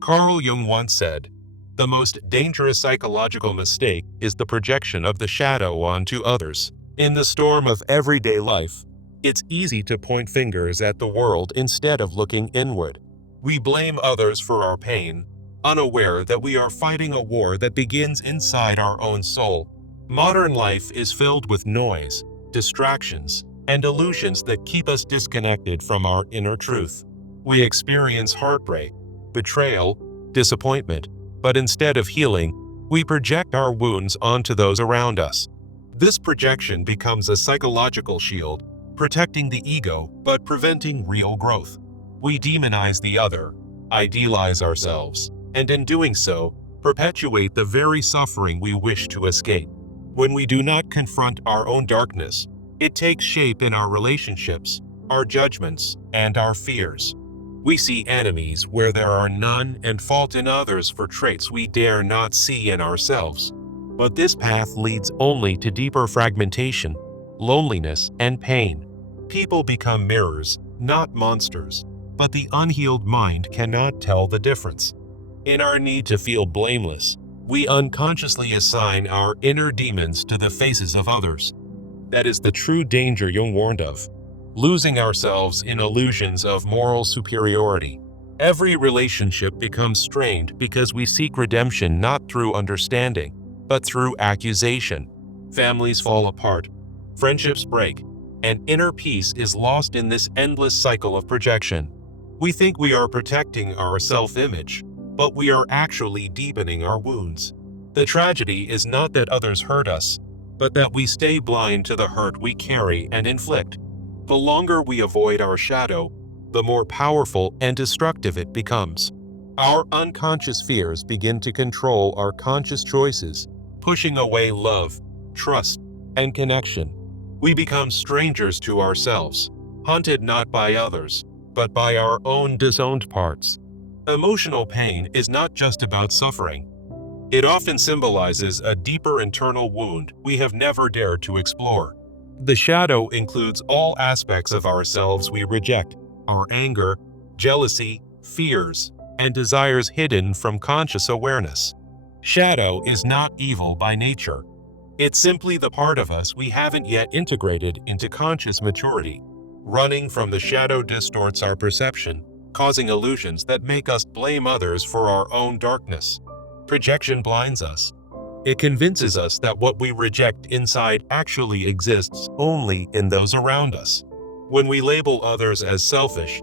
Carl Jung once said, "The most dangerous psychological mistake is the projection of the shadow onto others." In the storm of everyday life, it's easy to point fingers at the world instead of looking inward. We blame others for our pain, unaware that we are fighting a war that begins inside our own soul. Modern life is filled with noise, distractions, and illusions that keep us disconnected from our inner truth. We experience heartbreak, betrayal, disappointment, but instead of healing, we project our wounds onto those around us. This projection becomes a psychological shield, protecting the ego but preventing real growth. We demonize the other, idealize ourselves, and in doing so, perpetuate the very suffering we wish to escape. When we do not confront our own darkness, it takes shape in our relationships, our judgments, and our fears. We see enemies where there are none and fault in others for traits we dare not see in ourselves. But this path leads only to deeper fragmentation, loneliness, and pain. People become mirrors, not monsters, but the unhealed mind cannot tell the difference. In our need to feel blameless, we unconsciously assign our inner demons to the faces of others. That is the true danger Jung warned of, losing ourselves in illusions of moral superiority. Every relationship becomes strained because we seek redemption not through understanding, but through accusation. Families fall apart, friendships break, and inner peace is lost in this endless cycle of projection. We think we are protecting our self-image, but we are actually deepening our wounds. The tragedy is not that others hurt us, but that we stay blind to the hurt we carry and inflict. The longer we avoid our shadow, the more powerful and destructive it becomes. Our unconscious fears begin to control our conscious choices, pushing away love, trust, and connection. We become strangers to ourselves, haunted not by others, but by our own disowned parts. Emotional pain is not just about suffering. It often symbolizes a deeper internal wound we have never dared to explore. The shadow includes all aspects of ourselves we reject: our anger, jealousy, fears, and desires hidden from conscious awareness. Shadow is not evil by nature. It's simply the part of us we haven't yet integrated into conscious maturity. Running from the shadow distorts our perception, causing illusions that make us blame others for our own darkness. Projection blinds us. It convinces us that what we reject inside actually exists only in those around us. When we label others as selfish,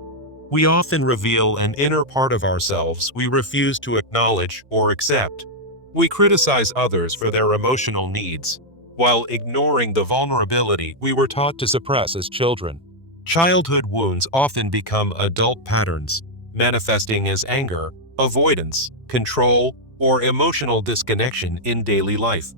we often reveal an inner part of ourselves we refuse to acknowledge or accept. We criticize others for their emotional needs, while ignoring the vulnerability we were taught to suppress as children. Childhood wounds often become adult patterns, manifesting as anger, avoidance, control, or emotional disconnection in daily life.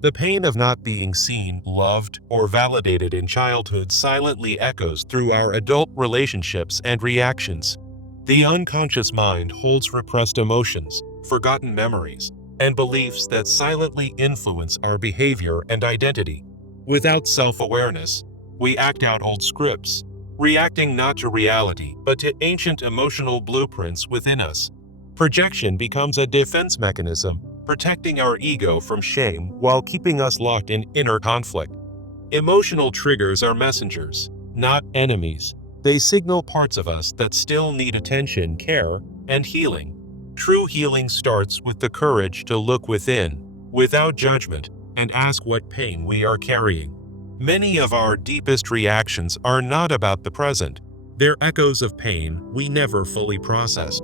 The pain of not being seen, loved, or validated in childhood silently echoes through our adult relationships and reactions. The unconscious mind holds repressed emotions, forgotten memories, and beliefs that silently influence our behavior and identity. Without self-awareness, we act out old scripts, reacting not to reality but to ancient emotional blueprints within us. Projection becomes a defense mechanism, protecting our ego from shame while keeping us locked in inner conflict. Emotional triggers are messengers, not enemies. They signal parts of us that still need attention, care, and healing. True healing starts with the courage to look within, without judgment, and ask what pain we are carrying. Many of our deepest reactions are not about the present. They're echoes of pain we never fully processed.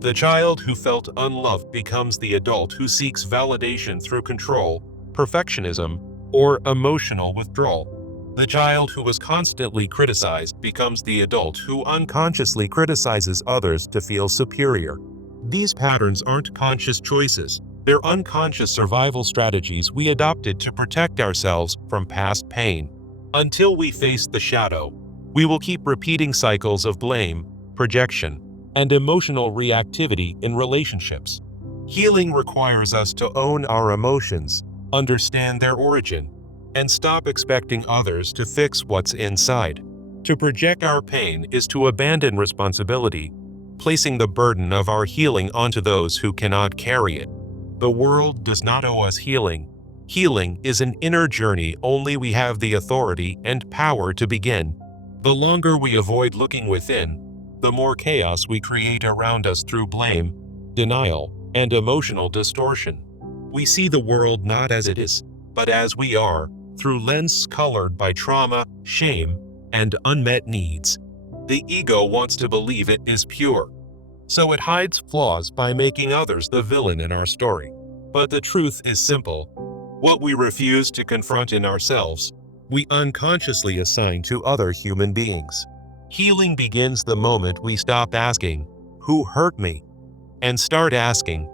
The child who felt unloved becomes the adult who seeks validation through control, perfectionism, or emotional withdrawal. The child who was constantly criticized becomes the adult who unconsciously criticizes others to feel superior. These patterns aren't conscious choices. They're unconscious survival strategies we adopted to protect ourselves from past pain. Until we face the shadow, we will keep repeating cycles of blame, projection, and emotional reactivity in relationships. Healing requires us to own our emotions, understand their origin, and stop expecting others to fix what's inside. To project our pain is to abandon responsibility, placing the burden of our healing onto those who cannot carry it. The world does not owe us healing. Healing is an inner journey only we have the authority and power to begin. The longer we avoid looking within, the more chaos we create around us through blame, denial, and emotional distortion. We see the world not as it is, but as we are, through lenses colored by trauma, shame, and unmet needs. The ego wants to believe it is pure, so it hides flaws by making others the villain in our story. But the truth is simple. What we refuse to confront in ourselves, we unconsciously assign to other human beings. Healing begins the moment we stop asking, "Who hurt me?" and start asking,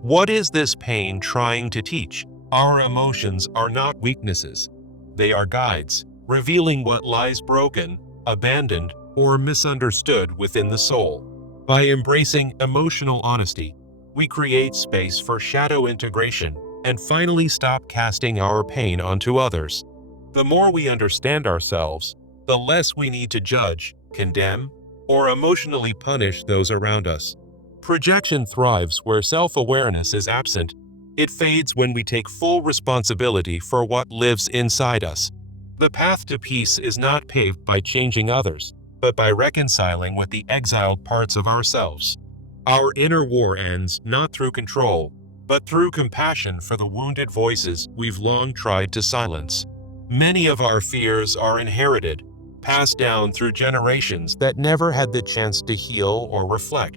"What is this pain trying to teach?" Our emotions are not weaknesses. They are guides, revealing what lies broken, abandoned, or misunderstood within the soul. By embracing emotional honesty, we create space for shadow integration and finally stop casting our pain onto others. The more we understand ourselves, the less we need to judge, condemn, or emotionally punish those around us. Projection thrives where self-awareness is absent. It fades when we take full responsibility for what lives inside us. The path to peace is not paved by changing others, but by reconciling with the exiled parts of ourselves. Our inner war ends not through control, but through compassion for the wounded voices we've long tried to silence. Many of our fears are inherited, passed down through generations that never had the chance to heal or reflect.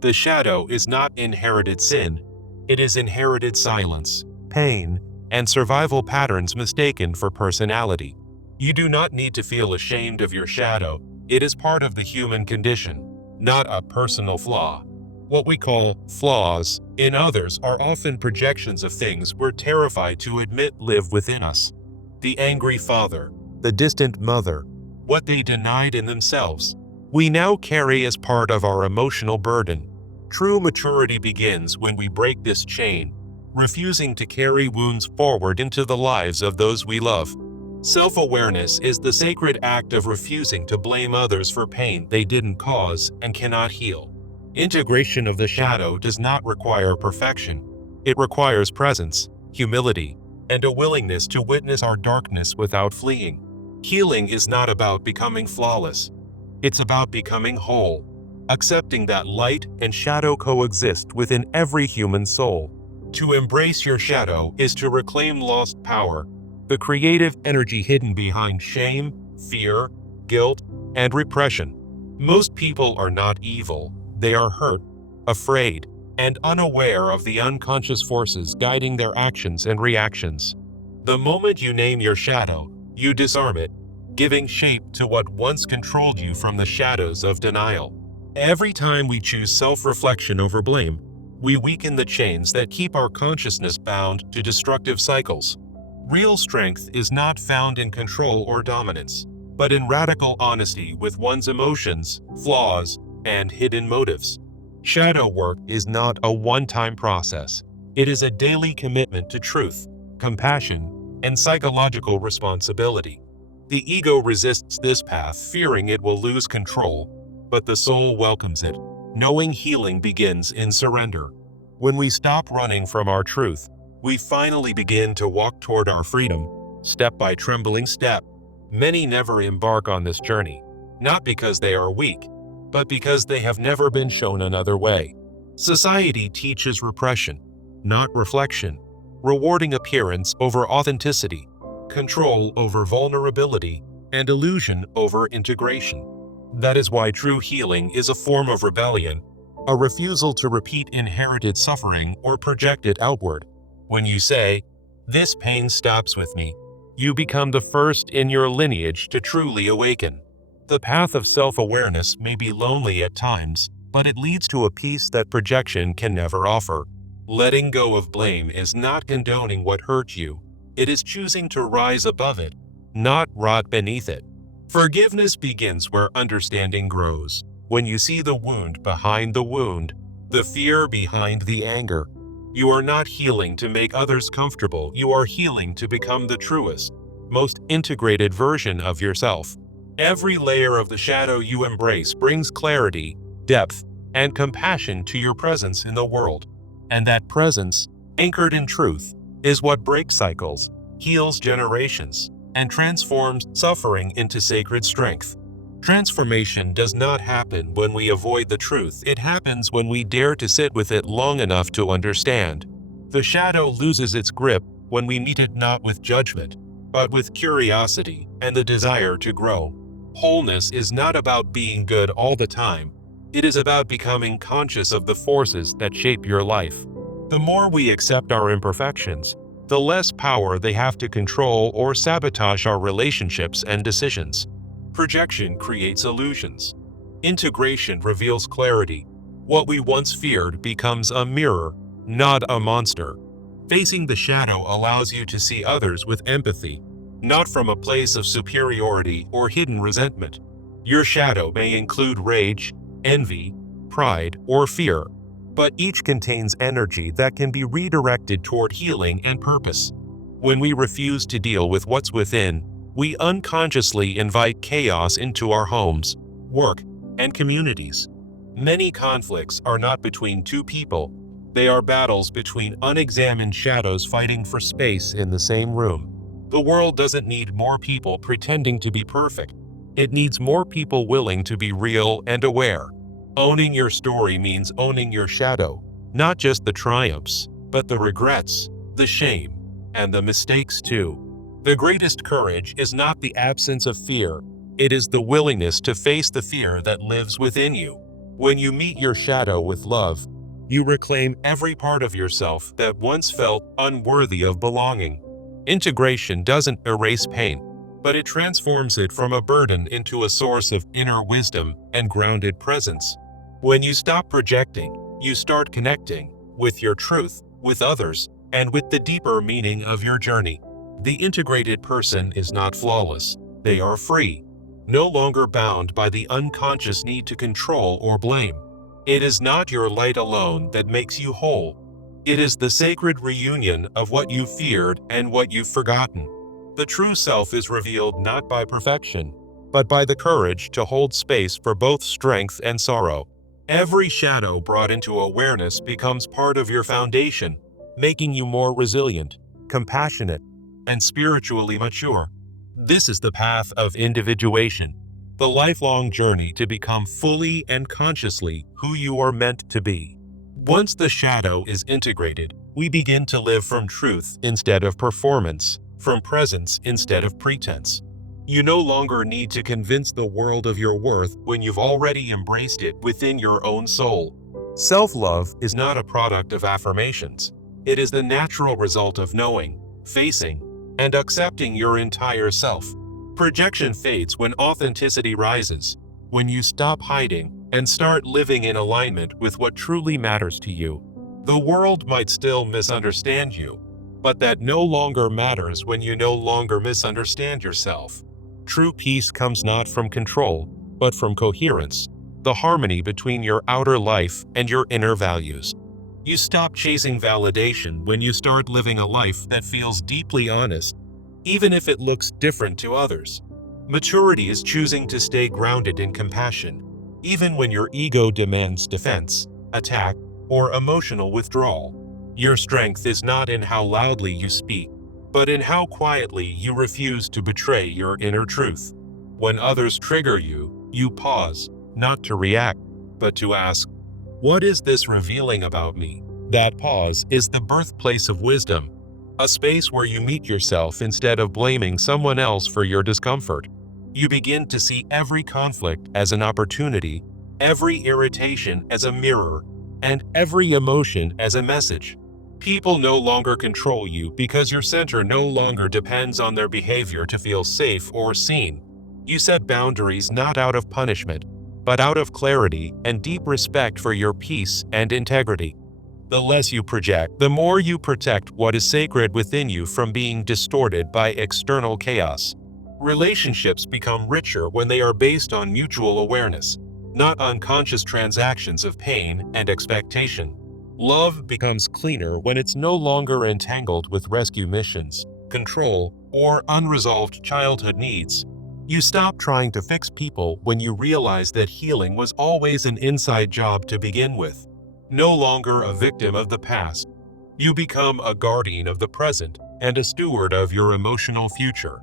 The shadow is not inherited sin. It is inherited silence, pain, and survival patterns mistaken for personality. You do not need to feel ashamed of your shadow. It is part of the human condition, not a personal flaw. What we call flaws in others are often projections of things we're terrified to admit live within us. The angry father, the distant mother, what they denied in themselves, we now carry as part of our emotional burden. True maturity begins when we break this chain, refusing to carry wounds forward into the lives of those we love. Self-awareness is the sacred act of refusing to blame others for pain they didn't cause and cannot heal. Integration of the shadow does not require perfection. It requires presence, humility, and a willingness to witness our darkness without fleeing. Healing is not about becoming flawless. It's about becoming whole, accepting that light and shadow coexist within every human soul. To embrace your shadow is to reclaim lost power, the creative energy hidden behind shame, fear, guilt, and repression. Most people are not evil. They are hurt, afraid, and unaware of the unconscious forces guiding their actions and reactions. The moment you name your shadow, you disarm it, giving shape to what once controlled you from the shadows of denial. Every time we choose self-reflection over blame, we weaken the chains that keep our consciousness bound to destructive cycles. Real strength is not found in control or dominance, but in radical honesty with one's emotions, flaws, and hidden motives. Shadow work is not a one-time process. It is a daily commitment to truth, compassion, and psychological responsibility. The ego resists this path, fearing it will lose control, but the soul welcomes it, knowing healing begins in surrender. When we stop running from our truth, we finally begin to walk toward our freedom, step by trembling step. Many never embark on this journey, not because they are weak, but because they have never been shown another way. Society teaches repression, not reflection, rewarding appearance over authenticity, control over vulnerability, and illusion over integration. That is why true healing is a form of rebellion, a refusal to repeat inherited suffering or project it outward. When you say, "This pain stops with me," you become the first in your lineage to truly awaken. The path of self-awareness may be lonely at times, but it leads to a peace that projection can never offer. Letting go of blame is not condoning what hurt you. It is choosing to rise above it, not rot beneath it. Forgiveness begins where understanding grows. When you see the wound behind the wound, the fear behind the anger, you are not healing to make others comfortable. You are healing to become the truest, most integrated version of yourself. Every layer of the shadow you embrace brings clarity, depth, and compassion to your presence in the world. And that presence, anchored in truth, is what breaks cycles, heals generations, and transforms suffering into sacred strength. Transformation does not happen when we avoid the truth. It happens when we dare to sit with it long enough to understand. The shadow loses its grip when we meet it not with judgment, but with curiosity and the desire to grow. Wholeness is not about being good all the time. It is about becoming conscious of the forces that shape your life. The more we accept our imperfections, the less power they have to control or sabotage our relationships and decisions. Projection creates illusions. Integration reveals clarity. What we once feared becomes a mirror, not a monster. Facing the shadow allows you to see others with empathy, not from a place of superiority or hidden resentment. Your shadow may include rage, envy, pride, or fear, but each contains energy that can be redirected toward healing and purpose. When we refuse to deal with what's within, we unconsciously invite chaos into our homes, work, and communities. Many conflicts are not between two people. They are battles between unexamined shadows fighting for space in the same room. The world doesn't need more people pretending to be perfect. It needs more people willing to be real and aware. Owning your story means owning your shadow, not just the triumphs, but the regrets, the shame, and the mistakes too. The greatest courage is not the absence of fear. It is the willingness to face the fear that lives within you. When you meet your shadow with love, you reclaim every part of yourself that once felt unworthy of belonging. Integration doesn't erase pain, but it transforms it from a burden into a source of inner wisdom and grounded presence. When you stop projecting, you start connecting with your truth, with others, and with the deeper meaning of your journey. The integrated person is not flawless. They are free, no longer bound by the unconscious need to control or blame. It is not your light alone that makes you whole. It is the sacred reunion of what you feared and what you've forgotten. The true self is revealed not by perfection, but by the courage to hold space for both strength and sorrow. Every shadow brought into awareness becomes part of your foundation, making you more resilient, compassionate, and spiritually mature. This is the path of individuation, the lifelong journey to become fully and consciously who you are meant to be. Once the shadow is integrated, we begin to live from truth instead of performance, from presence instead of pretense. You no longer need to convince the world of your worth when you've already embraced it within your own soul. Self-love is not a product of affirmations. It is the natural result of knowing, facing, and accepting your entire self. Projection fades when authenticity rises, when you stop hiding and start living in alignment with what truly matters to you. The world might still misunderstand you, but that no longer matters when you no longer misunderstand yourself. True peace comes not from control, but from coherence, the harmony between your outer life and your inner values. You stop chasing validation when you start living a life that feels deeply honest, even if it looks different to others. Maturity is choosing to stay grounded in compassion, even when your ego demands defense, attack, or emotional withdrawal. Your strength is not in how loudly you speak, but in how quietly you refuse to betray your inner truth. When others trigger you, you pause, not to react, but to ask, "What is this revealing about me?" That pause is the birthplace of wisdom, a space where you meet yourself instead of blaming someone else for your discomfort. You begin to see every conflict as an opportunity, every irritation as a mirror, and every emotion as a message. People no longer control you because your center no longer depends on their behavior to feel safe or seen. You set boundaries not out of punishment, but out of clarity and deep respect for your peace and integrity. The less you project, the more you protect what is sacred within you from being distorted by external chaos. Relationships become richer when they are based on mutual awareness, not unconscious transactions of pain and expectation. Love becomes cleaner when it's no longer entangled with rescue missions, control, or unresolved childhood needs. You stop trying to fix people when you realize that healing was always an inside job to begin with. No longer a victim of the past, you become a guardian of the present and a steward of your emotional future.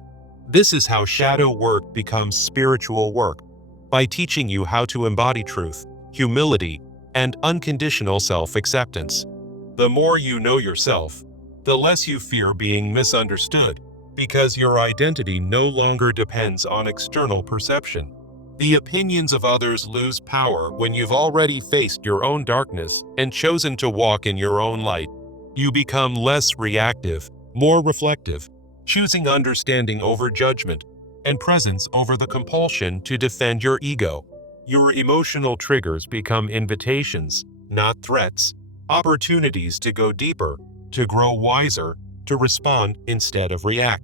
This is how shadow work becomes spiritual work, by teaching you how to embody truth, humility, and unconditional self-acceptance. The more you know yourself, the less you fear being misunderstood, because your identity no longer depends on external perception. The opinions of others lose power when you've already faced your own darkness and chosen to walk in your own light. You become less reactive, more reflective, choosing understanding over judgment and presence over the compulsion to defend your ego. Your emotional triggers become invitations, not threats, opportunities to go deeper, to grow wiser, to respond instead of react.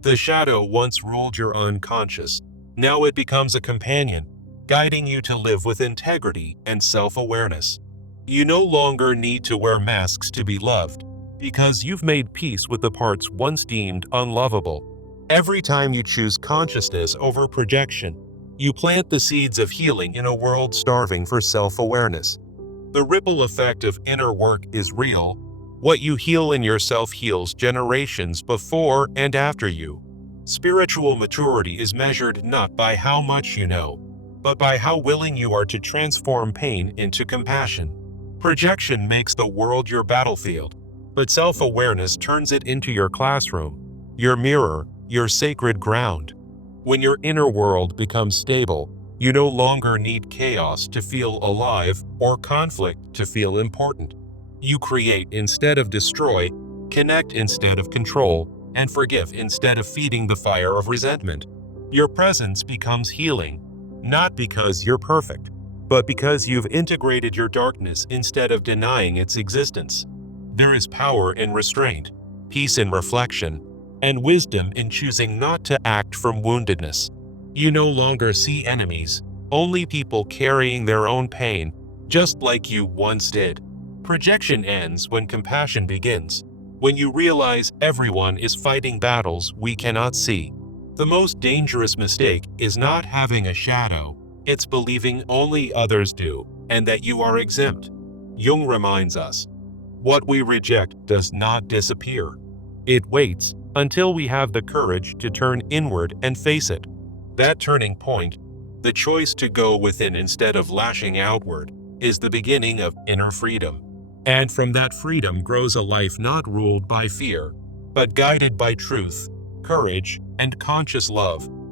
The shadow once ruled your unconscious. Now it becomes a companion, guiding you to live with integrity and self-awareness. You no longer need to wear masks to be loved, because you've made peace with the parts once deemed unlovable. Every time you choose consciousness over projection, you plant the seeds of healing in a world starving for self-awareness. The ripple effect of inner work is real. What you heal in yourself heals generations before and after you. Spiritual maturity is measured not by how much you know, but by how willing you are to transform pain into compassion. Projection makes the world your battlefield, but self-awareness turns it into your classroom, your mirror, your sacred ground. When your inner world becomes stable, you no longer need chaos to feel alive or conflict to feel important. You create instead of destroy, connect instead of control, and forgive instead of feeding the fire of resentment. Your presence becomes healing, not because you're perfect, but because you've integrated your darkness instead of denying its existence. There is power in restraint, peace in reflection, and wisdom in choosing not to act from woundedness. You no longer see enemies, only people carrying their own pain, just like you once did. Projection ends when compassion begins, when you realize everyone is fighting battles we cannot see. The most dangerous mistake is not having a shadow, it's believing only others do, and that you are exempt. Jung reminds us, what we reject does not disappear. It waits until we have the courage to turn inward and face it. That turning point, the choice to go within instead of lashing outward, is the beginning of inner freedom. And from that freedom grows a life not ruled by fear, but guided by truth, courage, and conscious love.